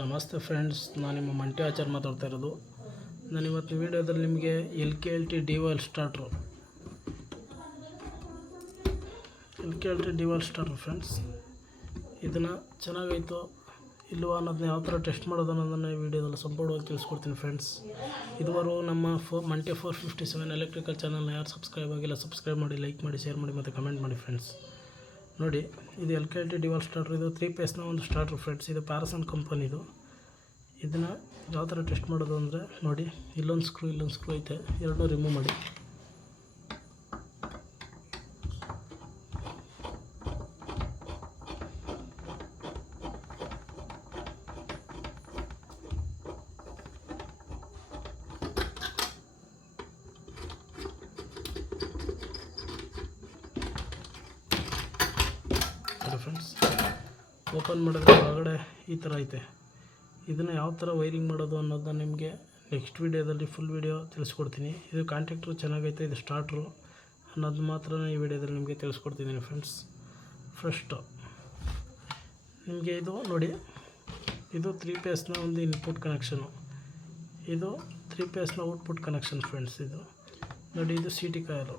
ನಮಸ್ತೆ ಫ್ರೆಂಡ್ಸ್, ನಾನು ನಿಮ್ಮ ಮಂಟಿ ಆಚಾರ್ ಮಾತಾಡ್ತಾ ಇರೋದು. ನಾನು ಇವತ್ತು ವೀಡಿಯೋದಲ್ಲಿ ನಿಮಗೆ LKLT ಡಿವೈಲ್ ಸ್ಟಾರ್ಟ್ರು ಫ್ರೆಂಡ್ಸ್, ಇದನ್ನು ಚೆನ್ನಾಗೈತೋ ಇಲ್ಲವೋ ಅನ್ನೋದನ್ನ ಯಾವ ಥರ ಟೆಸ್ಟ್ ಮಾಡೋದು ಅನ್ನೋದನ್ನು ಈ ವಿಡಿಯೋದಲ್ಲಿ ಸಂಪೂರ್ಣವಾಗಿ ತಿಳಿಸ್ಕೊಡ್ತೀನಿ ಫ್ರೆಂಡ್ಸ್. ಇದುವರೆಗೂ ನಮ್ಮ ಮಂಟಿ 457 ಎಲೆಕ್ಟ್ರಿಕಲ್ ಚಾನಲ್ನ ಯಾರು ಸಬ್ಸ್ಕ್ರೈಬ್ ಆಗಿಲ್ಲ, ಸಬ್ಸ್ಕ್ರೈಬ್ ಮಾಡಿ, ಲೈಕ್ ಮಾಡಿ, ಶೇರ್ ಮಾಡಿ ಮತ್ತು ಕಮೆಂಟ್ ಮಾಡಿ ಫ್ರೆಂಡ್ಸ್. ನೋಡಿ, ಇದು LKLT ಡಿವೈಲ್ ಸ್ಟಾರ್ಟ್ರ್. ಇದು 3 ಪೇಸ್ನ ಒಂದು ಸ್ಟಾರ್ಟ್ರ್ ಫ್ರೆಂಡ್ಸ್. ಇದು ಪ್ಯಾರಸನ್ ಕಂಪನಿದು. ಇದನ್ನು ಯಾವ ಥರ ಟೆಸ್ಟ್ ಮಾಡೋದು ಅಂದರೆ, ನೋಡಿ, ಇಲ್ಲೊಂದು ಸ್ಕ್ರೂ ಐತೆ, ಎರಡನ್ನೂ ರಿಮೂವ್ ಮಾಡಿ. ಫ್ರೆಂಡ್ಸ್, ಓಪನ್ ಮಾಡಿದ್ರೆ ಒಳಗಡೆ ಈ ಥರ ಐತೆ. ಇದನ್ನು ಯಾವ ಥರ ವೈರಿಂಗ್ ಮಾಡೋದು ಅನ್ನೋದನ್ನ ನಿಮಗೆ ನೆಕ್ಸ್ಟ್ ವೀಡಿಯೋದಲ್ಲಿ ಫುಲ್ ವೀಡಿಯೋ ತಿಳಿಸ್ಕೊಡ್ತೀನಿ. ಇದು ಕಾಂಟ್ಯಾಕ್ಟ್ರು ಚೆನ್ನಾಗೈತೆ, ಇದು ಸ್ಟಾರ್ಟ್ರು ಅನ್ನೋದು ಮಾತ್ರ ಈ ವಿಡಿಯೋದಲ್ಲಿ ನಿಮಗೆ ತಿಳಿಸ್ಕೊಡ್ತಿದ್ದೀನಿ ಫ್ರೆಂಡ್ಸ್. ಫಸ್ಟು ನಿಮಗೆ ಇದು ನೋಡಿ, ಇದು 3 ಪೇಸ್ನ ಒಂದು ಇನ್ಪುಟ್ ಕನೆಕ್ಷನು, ಇದು 3 ಪೇಸ್ನ ಔಟ್ಪುಟ್ ಕನೆಕ್ಷನ್ ಫ್ರೆಂಡ್ಸ್. ಇದು ನೋಡಿ, ಇದು CT ಕಾಯಲು.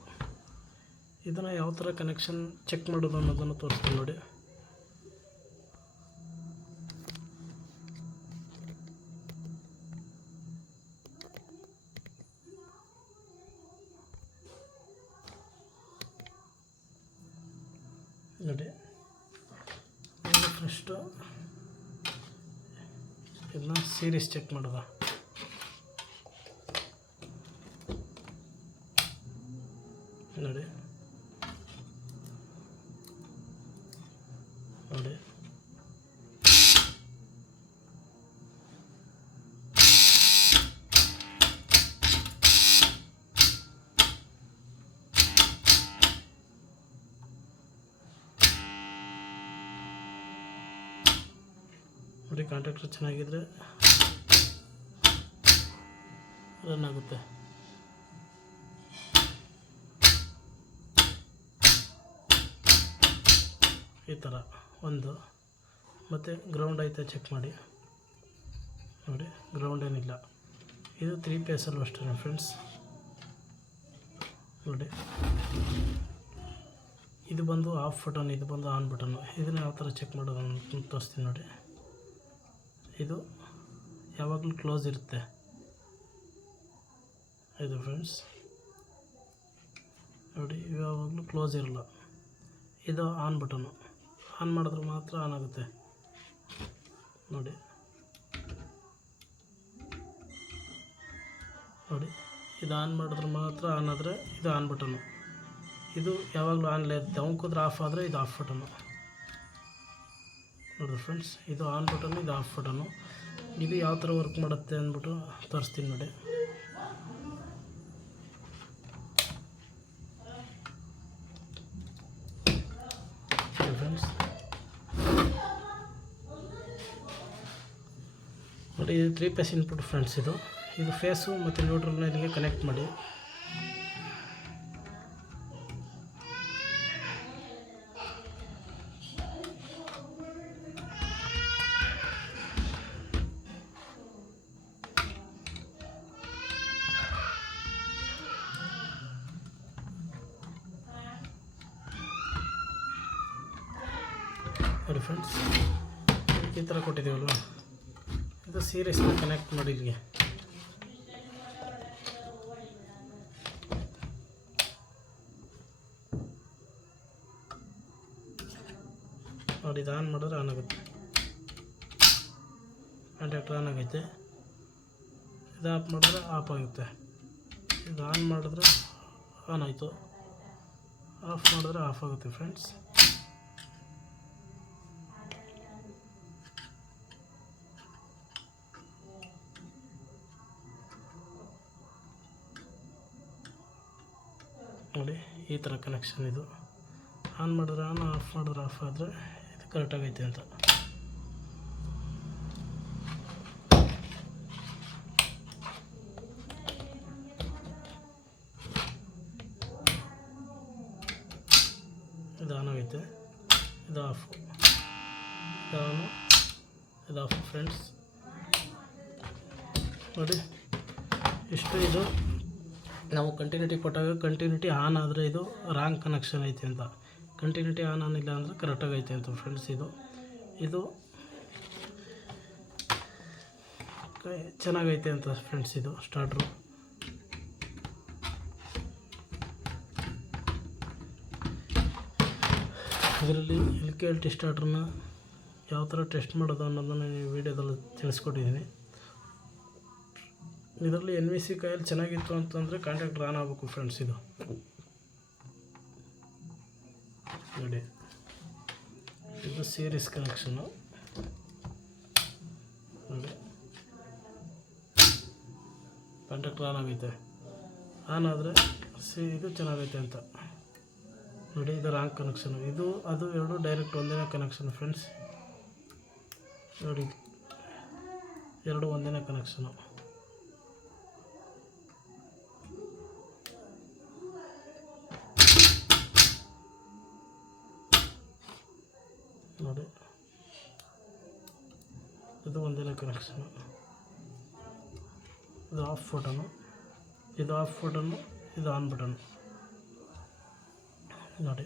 ಇದನ್ನು ಯಾವ ಥರ ಕನೆಕ್ಷನ್ ಚೆಕ್ ಮಾಡೋದು ಅನ್ನೋದನ್ನು ತೋರಿಸ್ತೀನಿ ನೋಡಿ. ನೋಡಿ, ಫಸ್ಟು ಇದನ್ನ ಸೀರೀಸ್ ಚೆಕ್ ಮಾಡೋದ. ನೋಡಿ ನೋಡಿ ನೋಡಿ, ಕಾಂಟ್ಯಾಕ್ಟ್ರ್ ಚೆನ್ನಾಗಿದ್ದರೆ ರನ್ ಆಗುತ್ತೆ. ಈ ಥರ ಒಂದು. ಮತ್ತು ಗ್ರೌಂಡ್ ಐತೆ ಚೆಕ್ ಮಾಡಿ. ನೋಡಿ, ಗ್ರೌಂಡ್ ಏನಿಲ್ಲ. ಇದು 3 ಪೇಸಲ್ಲೂ ಅಷ್ಟೇ ಫ್ರೆಂಡ್ಸ್. ನೋಡಿ, ಇದು ಬಂದು ಆಫ್ ಬಟನ್, ಇದು ಬಂದು ಆನ್ ಬಟನ್ನು. ಇದನ್ನು ಯಾವ ಥರ ಚೆಕ್ ಮಾಡೋದು ಅಂತ ತೋರಿಸ್ತೀನಿ ನೋಡಿ. ಇದು ಯಾವಾಗಲೂ ಕ್ಲೋಸ್ ಇರುತ್ತೆ ಇದು ಫ್ರೆಂಡ್ಸ್. ನೋಡಿ, ಯಾವಾಗಲೂ ಕ್ಲೋಸ್ ಇರಲ್ಲ. ಇದು ಆನ್ ಬಟನ್ನು. ಆನ್ ಮಾಡಿದ್ರೆ ಮಾತ್ರ ಆನ್ ಆಗುತ್ತೆ. ನೋಡಿ ನೋಡಿ, ಇದು ಆನ್ ಮಾಡಿದ್ರೆ ಮಾತ್ರ ಆನ್ ಆದರೆ ಇದು ಆನ್ ಬಟನ್ನು. ಇದು ಯಾವಾಗಲೂ ಆನ್ಲೇ ಇರುತ್ತೆ. ಅವನಿಗೆ ಆಫ್ ಆದರೆ ಇದು ಆಫ್ ಬಟನ್ನು. ನೋಡಿರಿ ಫ್ರೆಂಡ್ಸ್, ಇದು ಆನ್ ಬಟನ್ನು, ಇದು ಆಫ್ ಬಟನ್ನು. ಇದು ಯಾವ ಥರ ವರ್ಕ್ ಮಾಡುತ್ತೆ ಅಂದ್ಬಿಟ್ಟು ತೋರಿಸ್ತೀನಿ ನೋಡಿ. ಫ್ರೆಂಡ್ಸ್ ನೋಡಿ, ಇದು 3 ಪೇಸ್ ಇನ್ಪುಟ್ ಫ್ರೆಂಡ್ಸ್. ಇದು ಫೇಸು ಮತ್ತು ನ್ಯೂಟ್ರಲ್ನ ಇದಕ್ಕೆ ಕನೆಕ್ಟ್ ಮಾಡಿ. ನೋಡಿ ಫ್ರೆಂಡ್ಸ್, ಈ ಥರ ಕೊಟ್ಟಿದ್ದೀವಲ್ವ, ಇದು ಸೀರೀಸ್ನ ಕನೆಕ್ಟ್ ಮಾಡಿ ಇಲ್ಲಿಗೆ. ನೋಡಿ, ಇದು ಆನ್ ಮಾಡಿದ್ರೆ ಆನ್ ಆಗುತ್ತೆ. ಕಾಂಟ್ಯಾಕ್ಟರ್ ಆನ್ ಆಗೈತೆ. ಇದು ಆಫ್ ಮಾಡಿದ್ರೆ ಆಫ್ ಆಗುತ್ತೆ. ಇದು ಆನ್ ಮಾಡಿದ್ರೆ ಆನ್ ಆಯಿತು, ಆಫ್ ಮಾಡಿದ್ರೆ ಆಫ್ ಆಗುತ್ತೆ ಫ್ರೆಂಡ್ಸ್. ನೋಡಿ, ಈ ಥರ ಕನೆಕ್ಷನ್. ಇದು ಆನ್ ಮಾಡಿದ್ರೆ ಆನ್, ಆಫ್ ಮಾಡಿದ್ರೆ ಆಫ್ ಆದರೆ ಇದು ಕರೆಕ್ಟಾಗೈತೆ ಅಂತ. ಇದು ಆನ್ ಆಗೈತೆ, ಇದು ಆಫ್, ಇದು ಆಫ್ ಫ್ರೆಂಡ್ಸ್. ನೋಡಿ ಇಷ್ಟು. ಇದು ನಾವು ಕಂಟಿನ್ಯೂಟಿ ಕೊಟ್ಟಾಗ ಕಂಟಿನ್ಯೂಟಿ ಆನ್ ಆದರೆ ಇದು ರಾಂಗ್ ಕನೆಕ್ಷನ್ ಐತೆ ಅಂತ, ಕಂಟಿನ್ಯೂಟಿ ಆನ್ ಇಲ್ಲ ಅಂದರೆ ಕರೆಕ್ಟಾಗಿ ಐತೆ ಅಂತ ಫ್ರೆಂಡ್ಸ್. ಇದು ಚೆನ್ನಾಗೈತೆ ಅಂತ ಫ್ರೆಂಡ್ಸ್. ಇದು ಸ್ಟಾರ್ಟ್ರು ಇದರಲ್ಲಿ LKLT ಸ್ಟಾರ್ಟ್ರನ್ನ ಯಾವ ಥರ ಟೆಸ್ಟ್ ಮಾಡೋದು ಅನ್ನೋದನ್ನು ನೀವು ವೀಡಿಯೋದಲ್ಲಿ ತಿಳಿಸ್ಕೊಟ್ಟಿದ್ದೀನಿ. ಇದರಲ್ಲಿ NVC ಕಾಯಿಲ್ ಚೆನ್ನಾಗಿತ್ತು ಅಂತಂದರೆ ಕಾಂಟ್ಯಾಕ್ಟರ್ ಆನ್ ಆಗಬೇಕು ಫ್ರೆಂಡ್ಸ್. ಇದು ನೋಡಿ, ಇದು ಸೀರೀಸ್ ಕನೆಕ್ಷನ್ನು ನೋಡಿ, ಕಾಂಟ್ಯಾಕ್ಟರ್ ಆನ್ ಆಗೈತೆ. ಆನ್ ಆದರೆ ಇದು ಚೆನ್ನಾಗೈತೆ ಅಂತ ನೋಡಿ. ಇದು ರಾಂಗ್ ಕನೆಕ್ಷನು. ಇದು ಅದು ಎರಡು ಡೈರೆಕ್ಟ್ ಒಂದೇ ಕನೆಕ್ಷನ್ ಫ್ರೆಂಡ್ಸ್. ನೋಡಿ, ಎರಡು ಒಂದೇ ಕನೆಕ್ಷನು. ನೋಡಿ, ಇದು ಒಂದೇ ಕನೆಕ್ಷನು. ಇದು ಆಫ್ ಬಟನು, ಇದು ಆಫ್ ಬಟನು, ಇದು ಆನ್ ಬಟನು ನೋಡಿ.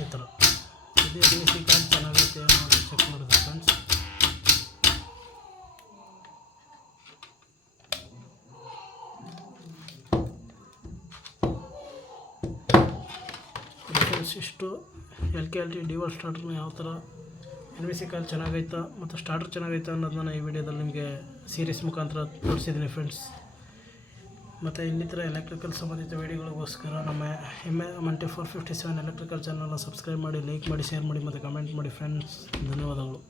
ಈ ಥರ ಇದು NVC ಕಾಯಿಲ್ ಚೆನ್ನಾಗೈತೆ ಅನ್ನೋದು ಚೆಕ್ ಮಾಡೋದು ಫ್ರೆಂಡ್ಸ್. ಇಷ್ಟು LKLT ಡ್ಯುವಲ್ ಸ್ಟಾರ್ಟ್ರನ್ನ ಯಾವ ಥರ NVC ಕಾಯಿಲ್ ಚೆನ್ನಾಗೈತಾ ಮತ್ತು ಸ್ಟಾರ್ಟರ್ ಚೆನ್ನಾಗೈತಾ ಅನ್ನೋದನ್ನ ಈ ವಿಡಿಯೋದಲ್ಲಿ ನಿಮಗೆ ಸೀರೀಸ್ ಮುಖಾಂತರ ತೋರಿಸಿದ್ದೀನಿ ಫ್ರೆಂಡ್ಸ್. ಮತ್ತು ಇನ್ನಿತರ ಎಲೆಕ್ಟ್ರಿಕಲ್ ಸಂಬಂಧಿತ ವಿಡಿಯೋಗಳಿಗೋಸ್ಕರ ನಮ್ಮ MT457 ಎಲೆಕ್ಟ್ರಿಕಲ್ ಚಾನಲ್ನ ಸಬ್ಸ್ಕ್ರೈಬ್ ಮಾಡಿ, ಲೈಕ್ ಮಾಡಿ, ಶೇರ್ ಮಾಡಿ ಮತ್ತು ಕಮೆಂಟ್ ಮಾಡಿ ಫ್ರೆಂಡ್ಸ್. ಧನ್ಯವಾದಗಳು.